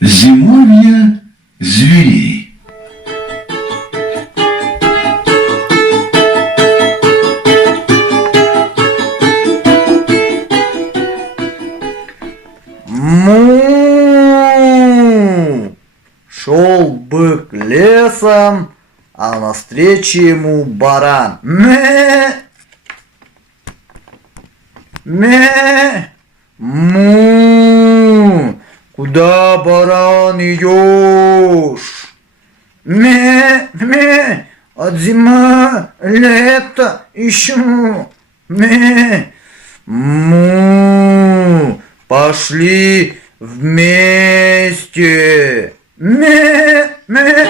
Зимовье зверей. Му! Шел бык лесом, а навстречу ему баран. Ме! Ме! Му! Куда, баран, идешь? Ме! Ме! От зима, лето ищу. Ме! Му! Пошли вместе. Ме! Ме!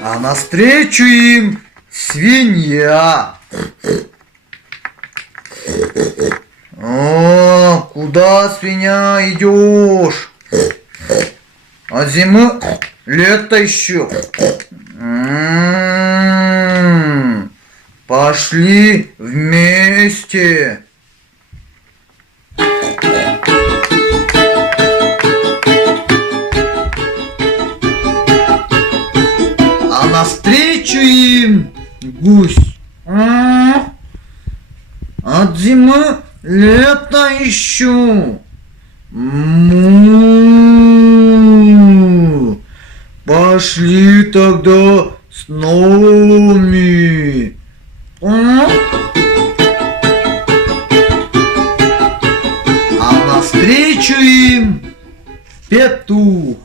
А навстречу им свинья. О, куда, свинья, идешь? От зимы лето еще. Пошли вместе. А навстречу им гусь. От зимы лето ищу. Му. Пошли тогда с нами. А навстречу им петух.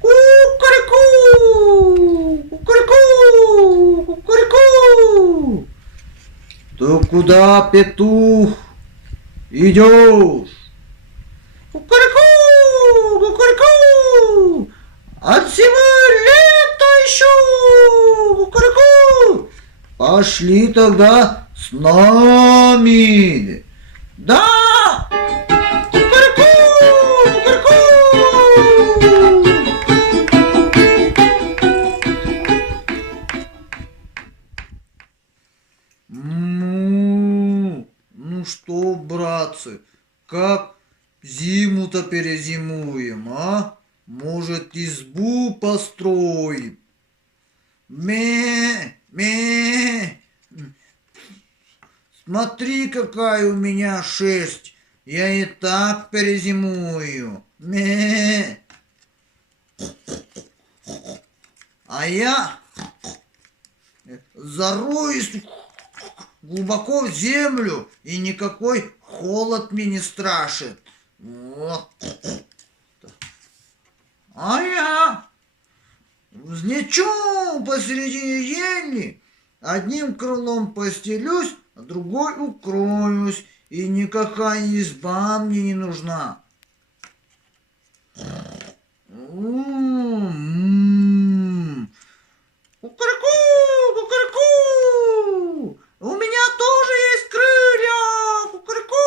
Кукареку, кукареку, кукареку. Ты куда, петух, идешь? Кукареку, кукареку. От зимы лето ищу. Кукареку. Пошли тогда с нами. Да. Кукареку, кукареку. Ну что, братцы, как зиму-то перезимуем, а? Может, избу построим? Ме, ме. Смотри, какая у меня шерсть. Я и так перезимую. Ме. А я зароюсь глубоко в землю, и никакой холод мне не страшит. Вот. А я взлечу посередине ели, одним крылом постелюсь, а другой укроюсь, и никакая изба мне не нужна. Кукареку, кукареку. У меня тоже есть крылья. Кукареку.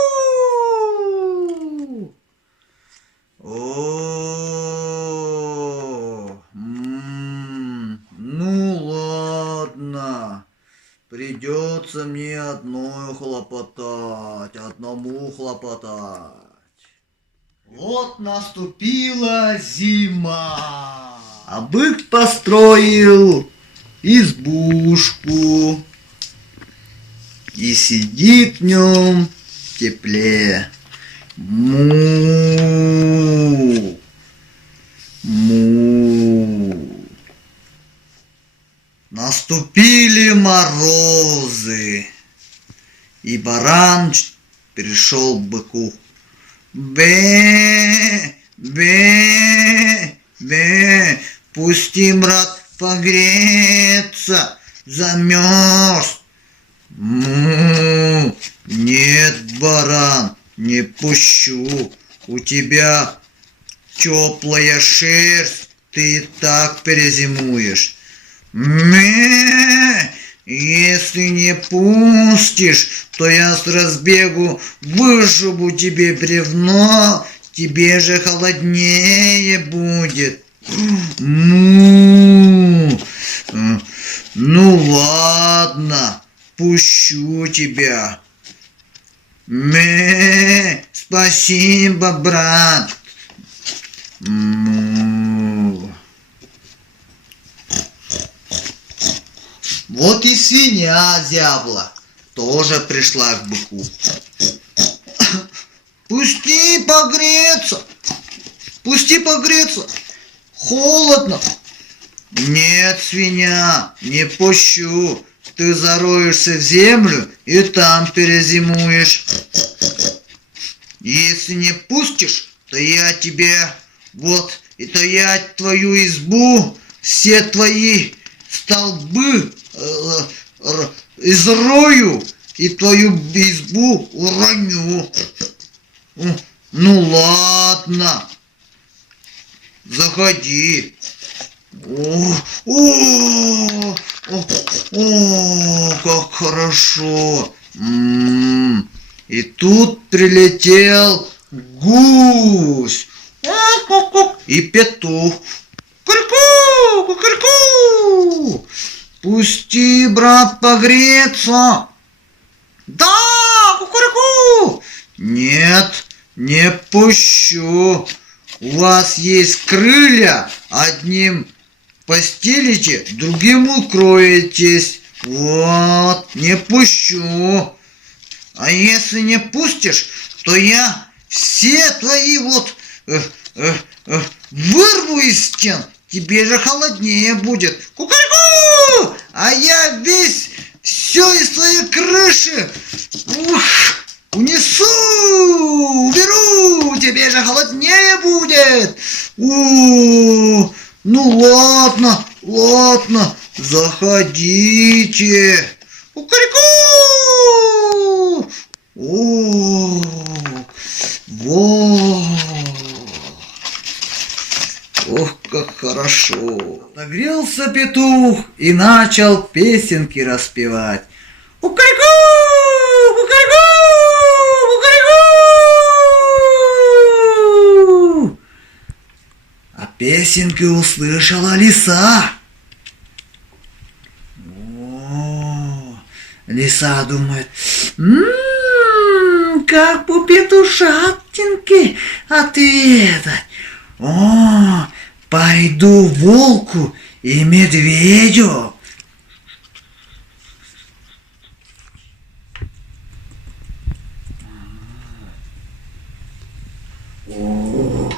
Ну ладно. Придется мне одному хлопотать. Вот наступила зима. А бык построил избушку и сидит в нем в тепле. Му, му. Наступили морозы, и баран пришел к быку. Бе, бе, бе, пусти, брат, погреться, замерз. Нет, баран, не пущу. У тебя теплая шерсть, ты и так перезимуешь. Если не пустишь, то я с разбегу вышибу тебе бревно, тебе же холоднее будет. Ну, ну ладно, пущу тебя. Спасибо, брат. Вот и свинья зябла тоже пришла к быку. Пусти погреться, холодно. Нет, свинья, не пущу. Ты зароешься в землю и там перезимуешь. Если не пустишь, то я тебе я твою избу, все твои столбы изрою и твою избу уроню. Ну ладно, заходи. Как хорошо. И тут прилетел гусь и петух. Ку-ку, ку-ку. Пусти, брат, погреться. Да, ку-ку. Нет, не пущу. У вас есть крылья, одним постелите, другим укроетесь. Вот, не пущу. А если не пустишь, то я все твои вырву из стен. Тебе же холоднее будет. Ку-ку-ку! А я все из твоей крыши унесу, уберу. Тебе же холоднее будет. Ну ладно, заходите. Ку-ку-ку! Ох, как хорошо. Нагрелся петух и начал песенки распевать. Кукареку, кукареку, кукареку. А песенки услышала лиса. Лиса думает, как по петушатинке отведать. Пойду волку и медведю. Ну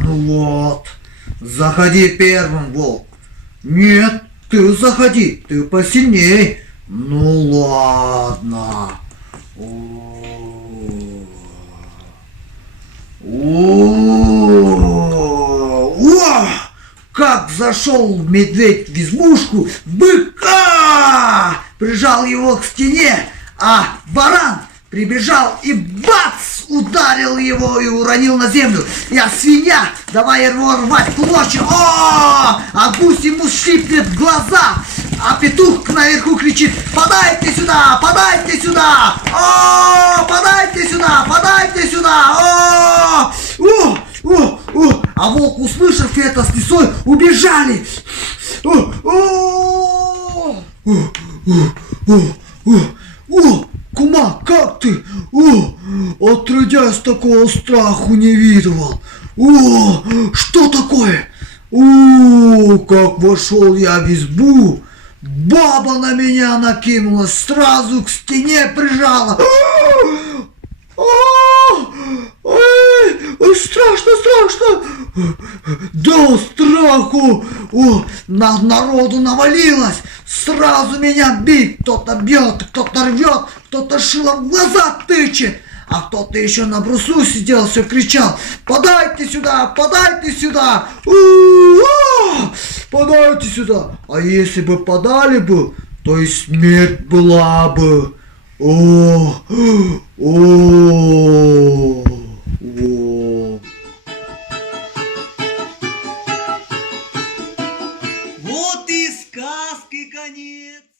вот, заходи первым, волк. Нет, ты заходи, ты посильней. Ну ладно. Как зашел медведь в избушку, быка прижал его к стене, а баран прибежал и бац, ударил его и уронил на землю. Я свинья, давай его рвать в клочья. А гусь ему щиплет глаза, а петух наверху кричит: подайте сюда, подайте сюда, подайте сюда, подайте сюда. А волк, услышав это, с лисой убежали. Кума, как ты? Отродясь, такого страху не видывал. Что такое? Как вошел я в избу, баба на меня накинулась, сразу к стене прижала. Страшно, страшно. До страху. Народу навалилось. Сразу меня бить. Кто-то бьет, кто-то рвет, кто-то шилом в глаза тычет. А кто-то еще на брусу сидел, все кричал: подайте сюда, подайте сюда. Подайте сюда. А если бы подали бы, то и смерть была бы. Вот конец.